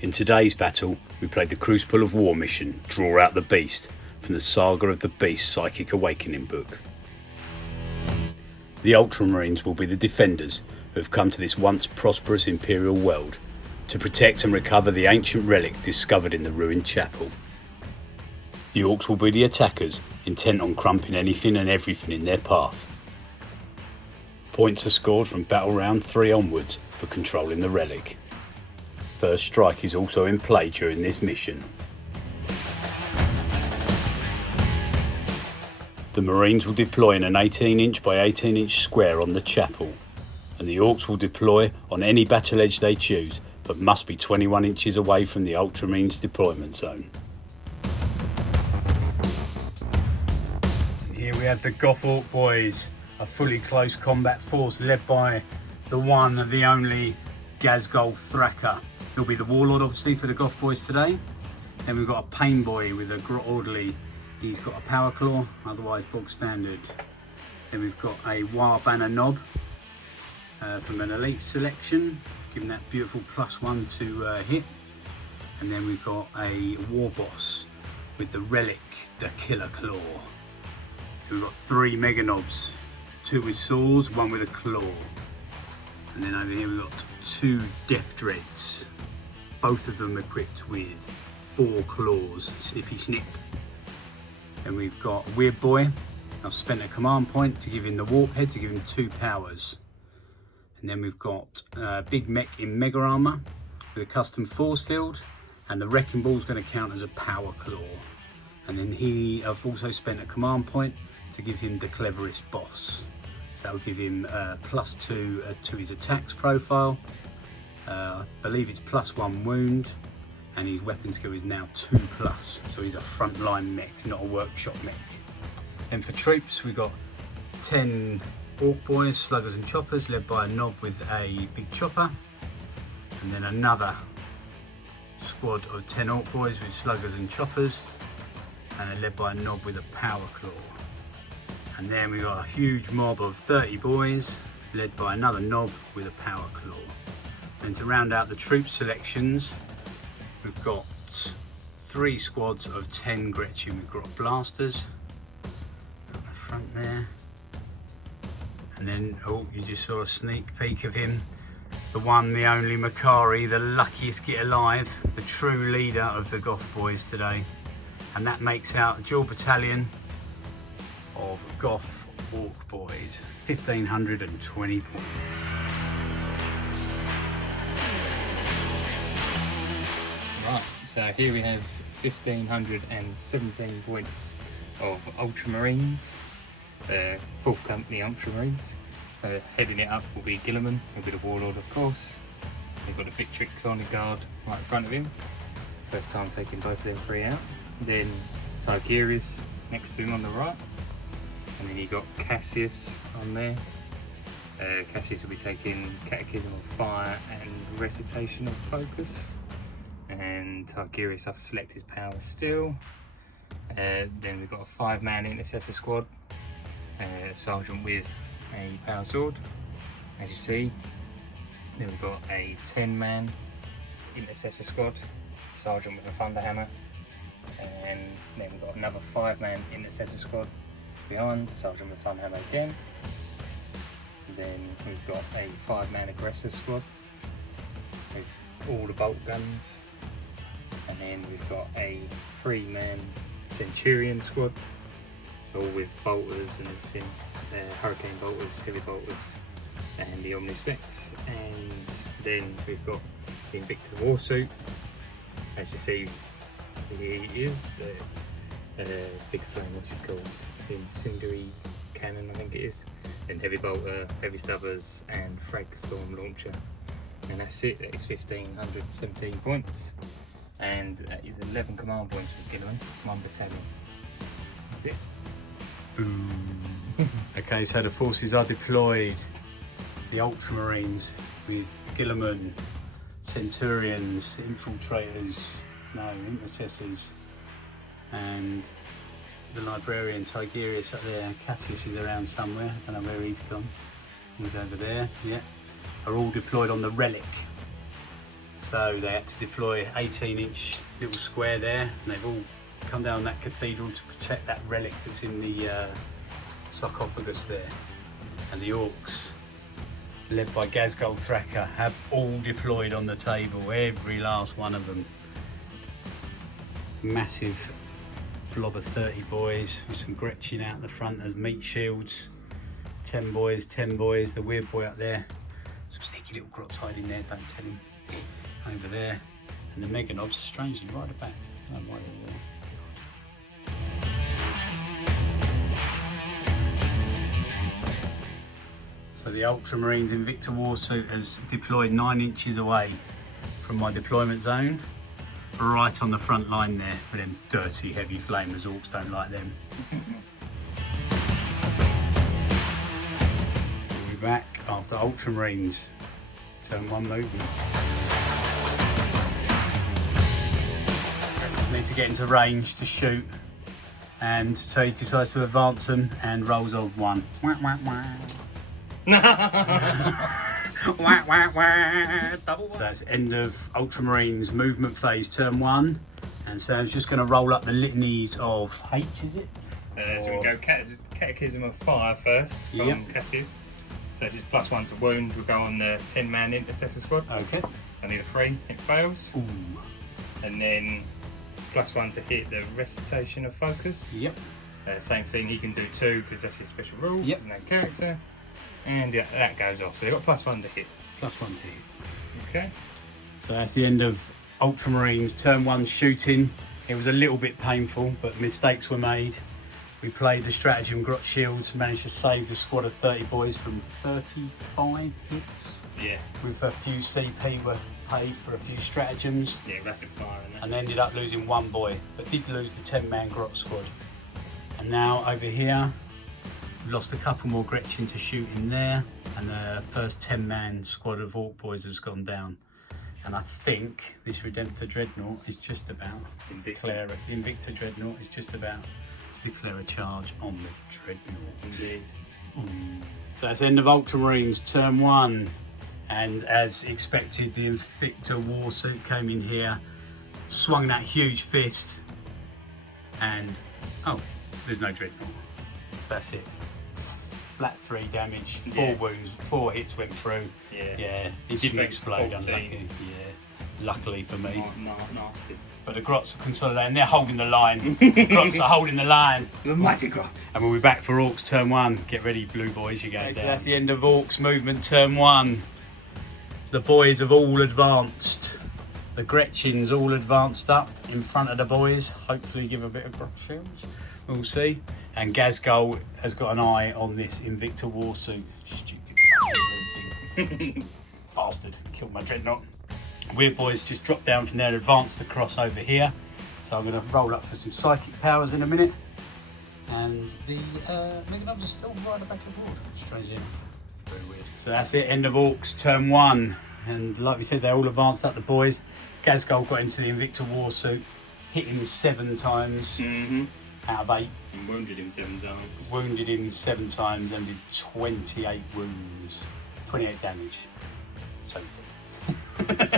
In today's battle, we played the Crucible of War mission, Draw Out the Beast, from the Saga of the Beast Psychic Awakening book. The Ultramarines will be the defenders who have come to this once prosperous Imperial world to protect and recover the ancient relic discovered in the ruined chapel. The Orks will be the attackers, intent on crumping anything and everything in their path. Points are scored from battle round 3 onwards for controlling the relic. First strike is also in play during this mission. The Marines will deploy in an 18-inch by 18-inch square on the chapel, and the Orks will deploy on any battle edge they choose, but must be 21 inches away from the Ultramarines deployment zone. Here we have the Goff Ork boys, a fully close combat force led by the one, the only Ghaz Thracker. He'll be the Warlord obviously for the Goff boys today. Then we've got a Pain Boy with a Grot Orderly. He's got a Power Claw, otherwise bog standard. Then we've got a War Banner Knob from an elite selection, giving that beautiful +1 to hit. And then we've got a War Boss with the Relic, the Killer Claw. We've got 3 Mega Knobs, 2 with saws, 1 with a claw. And then over here we've got 2 Death Dreads, both of them equipped with 4 claws, snippy snip. Then we've got a Weird Boy. I've spent a command point to give him the Warp Head to give him 2 powers. And then we've got Big Mech in Mega Armor with a custom force field, and the Wrecking Ball is going to count as a Power Claw. And then I've also spent a command point to give him the Cleverest Boss. So that will give him +2 to his attacks profile. I believe it's +1 wound, and his weapon skill is now 2+. So he's a frontline mech, not a workshop mech. And for troops, we've got 10 Ork boys, sluggers and choppers, led by a knob with a big chopper. And then another squad of 10 Ork boys with sluggers and choppers, and they're led by a knob with a Power Claw. And then we've got a huge mob of 30 boys, led by another knob with a Power Claw. And to round out the troop selections, we've got 3 squads of 10 Gretchen with Grot Blasters at the front there. And then, oh, you just saw a sneak peek of him. The one, the only Makari, the luckiest git alive, the true leader of the Goff boys today. And that makes out a dual battalion of Goff Ork boys, 1,520 points. Right, so here we have 1,517 points of Ultramarines, 4th Company Ultramarines. Heading it up will be Guilliman, who'll be the Warlord of course. We've got a Victrix on the guard right in front of him. First time taking both of them 3 out. Then Tigerius next to him on the right. And then you've got Cassius on there. Cassius will be taking Catechism of Fire and Recitation of Focus. And Tigerius, I've selected his power still. Then we've got a 5-man Intercessor squad. Sergeant with a power sword, as you see. Then we've got a 10-man Intercessor squad, Sergeant with a Thunderhammer. And then we've got another 5-man Intercessor squad behind, Sergeant with Thunderhammer again. Then we've got a 5-man Aggressor squad with all the bolt guns. And then we've got a 3-man Centurion squad, all with bolters and everything, Hurricane bolters, heavy bolters, and the Omnispecs. And then we've got the INVICTOR WARSUIT. As you see, he is the big flame, what's it called? The incendiary cannon, I think it is. Then heavy bolter, heavy stubbers, and frag storm launcher. And that's it, that is 1,517 points. And that is 11 command points for Guilliman, 1 battalion. That's it. Boom. Okay, so the forces are deployed. The Ultramarines with Guilliman, Centurions, Infiltrators, no, Intercessors, and the Librarian Tigerius up there. Cassius is around somewhere, I don't know where he's gone. He's over there, yeah. Are all deployed on the relic. So they had to deploy 18-inch little square there, and they've all come down that cathedral to protect that relic that's in the sarcophagus there. And the Orks, led by Ghaz Thraka, have all deployed on the table, every last one of them. Massive blob of 30 boys with some Gretchen out the front as meat shields. 10 boys, 10 boys, the weird boy up there. Some sneaky little grots hiding there, don't tell him. Over there. And the Mega Knobs, strangely, right at the back. I don't know why they're there. So the Ultramarines INVICTOR Warsuit has deployed 9 inches away from my deployment zone, right on the front line there, for them dirty heavy flamers. Orks don't like them. We'll be back after Ultramarines turn 1 movement. Just need to get into range to shoot, and so he decides to advance them and rolls on 1. Wah, wah, wah. Wah, wah, wah. Double. So that's end of Ultramarines movement phase, turn 1, and so it's just going to roll up the litanies of hate, is it? So we go Catechism of Fire first from Cassius. So just +1 to wound. We'll go on the 10-man intercessor squad. Okay. I need a 3. It fails. Ooh. And then +1 to hit the recitation of focus. Yep. Same thing. He can do 2 because that's his special rules. Yep. And that character. And yeah, that goes off. So you've got +1 to hit. +1 to hit. Okay. So that's the end of Ultramarines turn 1 shooting. It was a little bit painful, but mistakes were made. We played the stratagem grot shields, managed to save the squad of 30 boys from 35 hits. Yeah. With a few CP were paid for a few stratagems. Yeah, rapid fire and that. And ended up losing 1 boy, but did lose the 10-man grot squad. And now over here, we've lost a couple more Gretchen to shoot in there, and the first 10-man squad of Ork boys has gone down. And I think this Redemptor Dreadnought is just about to declare it. The Invictor Dreadnought is just about to declare a charge on the Dreadnought. Indeed. So that's end of Ultramarines turn 1, and as expected, the INVICTOR Warsuit came in here, swung that huge fist, and oh, there's no Dreadnought. That's it. Flat 3 damage, 4 wounds, 4 hits went through. Yeah, it didn't explode, 14. Unlucky. Yeah, luckily for me. Nasty. But the Grots are consolidating, they're holding the line. The Grots are holding the line. The mighty Grot. And we'll be back for Orks turn 1. Get ready, blue boys, you're going down. So that's the end of Orks movement turn 1. So the boys have all advanced. The Gretchens all advanced up in front of the boys. Hopefully give a bit of grot shields. We'll see. And Ghaz has got an eye on this INVICTOR Warsuit. Stupid thing. Bastard, killed my dreadnought. Weird boys just dropped down from there and advanced across over here. So I'm going to roll up for some psychic powers in a minute. And the Mega Knobs are still right at the back of the board. Strangely enough. Very weird. So that's it, end of Orks turn 1. And like we said, they're all advanced up the boys. Ghaz got into the INVICTOR Warsuit, hit him 7 times. Out of 8. And wounded him 7 times. Wounded him 7 times and did 28 wounds. 28 damage. So he's dead.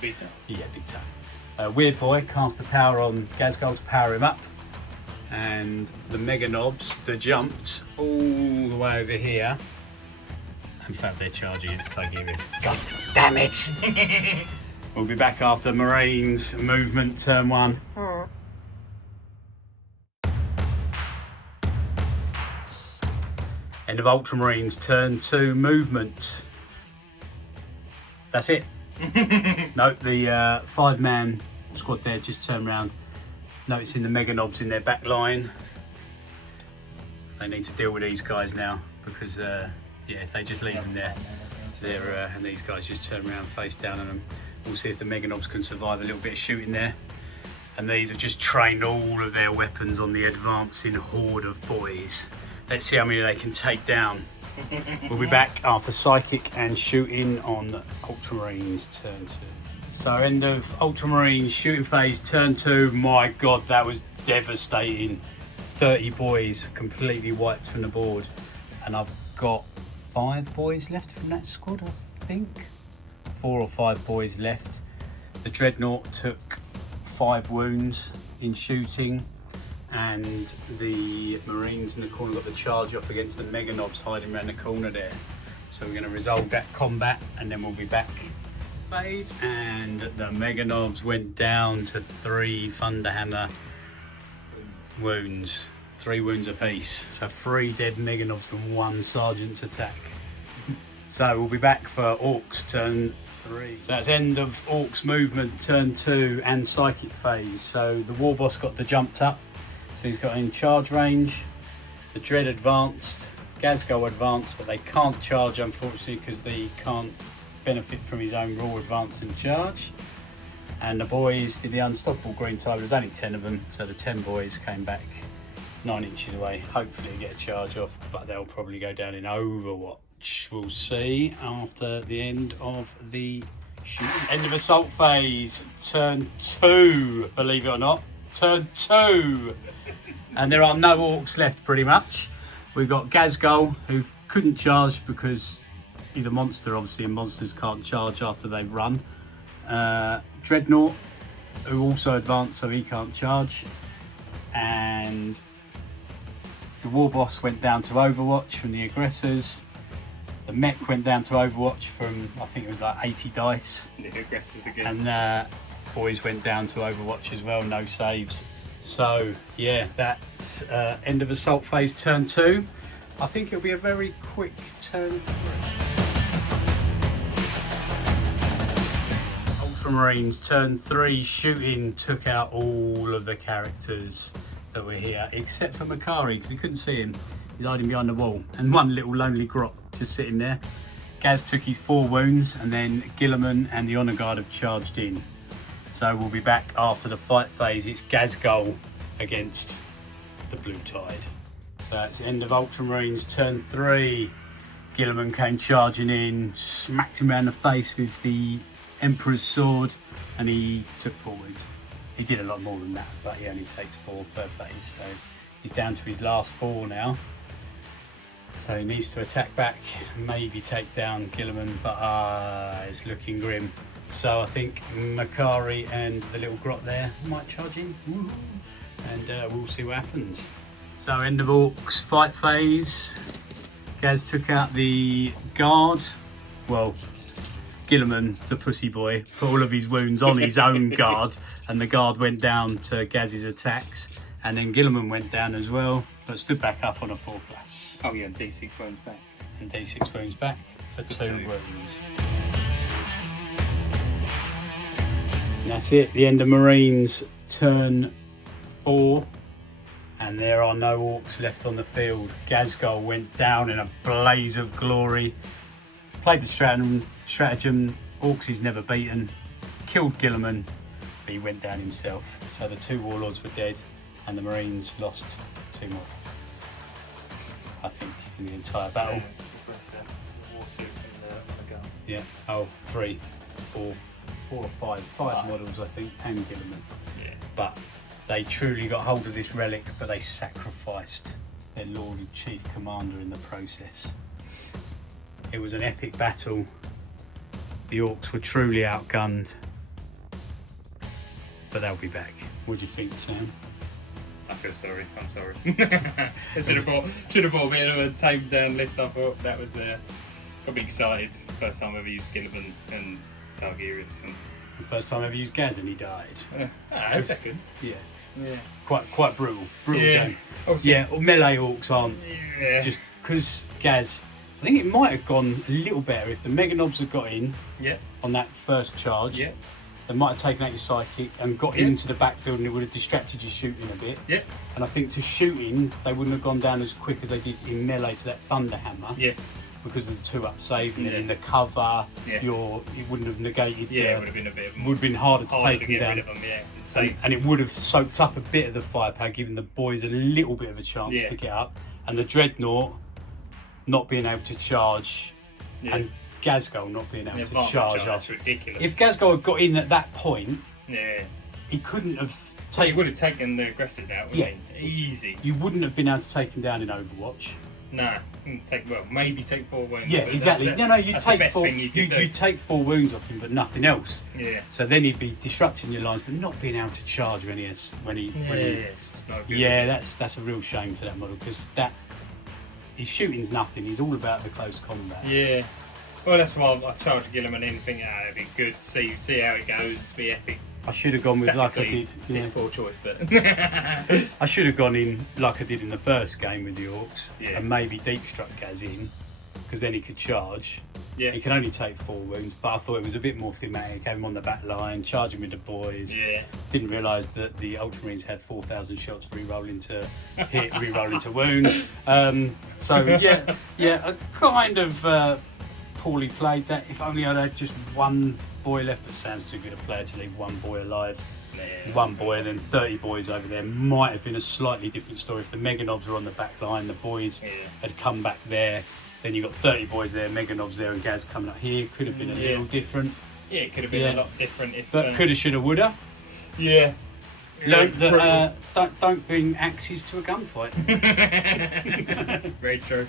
Big time. Yeah, big time. Weird boy cast the power on Ghaz to power him up. And the Mega Knobs, they jumped all the way over here. In fact, they're charging it, so give it. God damn it! We'll be back after Marines movement turn 1. End of Ultramarines turn 2 movement. That's it. Nope, the 5-man squad there just turned around, noticing the Mega Knobs in their back line. They need to deal with these guys now because yeah, if they just leave them there, and these guys just turn around face down on them. We'll see if the Mega Knobs can survive a little bit of shooting there. And these have just trained all of their weapons on the advancing horde of boys. Let's see how many they can take down. We'll be back after psychic and shooting on Ultramarines turn 2. So end of Ultramarines shooting phase turn 2. My God, that was devastating. 30 boys completely wiped from the board. And I've got 5 boys left from that squad, I think. 4 or 5 boys left. The Dreadnought took 5 wounds in shooting, and the Marines in the corner got the charge off against the Mega Knobs hiding around the corner there. So we're going to resolve that combat and then we'll be back phase. And the Mega Knobs went down to 3 Thunderhammer wounds, 3 wounds apiece. So 3 dead Mega Knobs from 1 Sergeant's attack. So we'll be back for Orks turn 3. So that's end of Orks movement turn 2 and psychic phase. So the War Boss got the jumped up. So he's got in charge range. The Dread advanced. Ghaz advanced, but they can't charge unfortunately because they can't benefit from his own raw advance and charge. And the boys did the unstoppable green tile. There was only 10 of them, so the 10 boys came back 9 inches away. Hopefully get a charge off, but they'll probably go down in Overwatch. We'll see after the end of the end of assault phase. Turn 2, believe it or not. Turn 2, and there are no Orks left pretty much. We've got Ghaz, who couldn't charge because he's a monster, obviously, and monsters can't charge after they've run. Dreadnought, who also advanced, so he can't charge. And the War Boss went down to Overwatch from the aggressors. The mech went down to Overwatch from, I think it was like 80 dice. The aggressors again. And boys went down to Overwatch as well, no saves. So yeah, that's end of assault phase turn 2. I think it'll be a very quick turn 3. Ultramarines turn 3 shooting took out all of the characters that were here except for Makari because he couldn't see him. He's hiding behind the wall, and one little lonely grot just sitting there. Ghaz took his 4 wounds, and then Guilliman and the Honour Guard have charged in. So we'll be back after the fight phase. It's Ghaz against the Blue Tide. So that's the end of Ultramarines turn 3. Guilliman came charging in, smacked him around the face with the Emperor's sword, and he took 4 wounds. He did a lot more than that, but he only takes 4 per phase. So he's down to his last 4 now. So he needs to attack back, maybe take down Guilliman, but it's looking grim. So I think Makari and the little grot there might charge in. And we'll see what happens. So end of Orks fight phase. Ghaz took out the guard. Well, Guilliman, the pussy boy, put all of his wounds on his own guard, and the guard went down to Ghaz's attacks. And then Guilliman went down as well, but stood back up on a 4+. Oh yeah, D6 wounds back. And D6 wounds back for 2 wounds. And that's it, the end of Marines turn 4, and there are no Orks left on the field. Ghaz went down in a blaze of glory, played the stratagem, Orks he's never beaten, killed Guilliman, but he went down himself. So the 2 Warlords were dead, and the Marines lost 2 more, I think, in the entire battle. The WARSUIT and the gun. Yeah, 3, 4 or 5 models, I think, and Guilliman. Yeah. But they truly got hold of this relic, but they sacrificed their Lord and Chief Commander in the process. It was an epic battle. The Orks were truly outgunned, but they'll be back. What do you think, Sam? I feel sorry. I'm sorry. I should have bought a bit of a tamed down list. I thought that was got me excited. First time I ever used Guilliman and Targaryen. And The first time I ever used Ghaz and he died. Second. Yeah. Yeah. Quite brutal game. Oh, Yeah, or melee Orks aren't just because Ghaz. I think it might have gone a little better if the Mega Knobs had got in on that first charge. Yeah. They might have taken out your psychic and got into the backfield, and it would have distracted your shooting a bit. Yeah. And I think to shooting, they wouldn't have gone down as quick as they did in melee to that Thunderhammer. Yes. Because of the 2-up save, and then in the cover, it wouldn't have negated. Yeah, it would have been a bit. Would have been harder to take them down. Rid of them, and it would have soaked up a bit of the firepower, giving the boys a little bit of a chance to get up. And the Dreadnought not being able to charge, and Ghaz not being able to charge. That's ridiculous. If Ghaz had got in at that point, he couldn't have he would have taken the aggressors out, wouldn't he? Easy. You wouldn't have been able to take him down in Overwatch. No, maybe take 4 wounds. Yeah, but exactly. That's You that's take the best four. thing you could do. You take 4 wounds off him, but nothing else. Yeah. So then he'd be disrupting your lines, but not being able to charge when he It's just not good. Yeah, that's a real shame for that model, because his shooting's nothing. He's all about the close combat. Yeah. Well, that's why I charged Guilliman in, thinking it'd be good to see how it goes, be epic. I should have gone with like I did. It's poor choice, but I should have gone in like I did in the first game with the Orks, Yeah. and maybe deep struck Ghaz in, because then he could charge. Yeah. He can only take 4 wounds, but I thought it was a bit more thematic. Have him on the back line, charging with the boys. Yeah. Didn't realise that the Ultramarines had 4,000 shots re-roll into hit, re-roll into wound. So yeah, I kind of poorly played that. If only I'd had just 1 boy left, but Sam's too good a player to leave 1 boy alive. Yeah. 1 boy and then 30 boys over there might have been a slightly different story. If the Meganobs were on the back line, the boys had come back there, then you got 30 boys there, Meganobs there, and Ghaz coming up here. Could have been a little different. Yeah, it could have been a lot different if. But coulda, shoulda, woulda. Yeah. Learned that don't bring axes to a gunfight. Very true.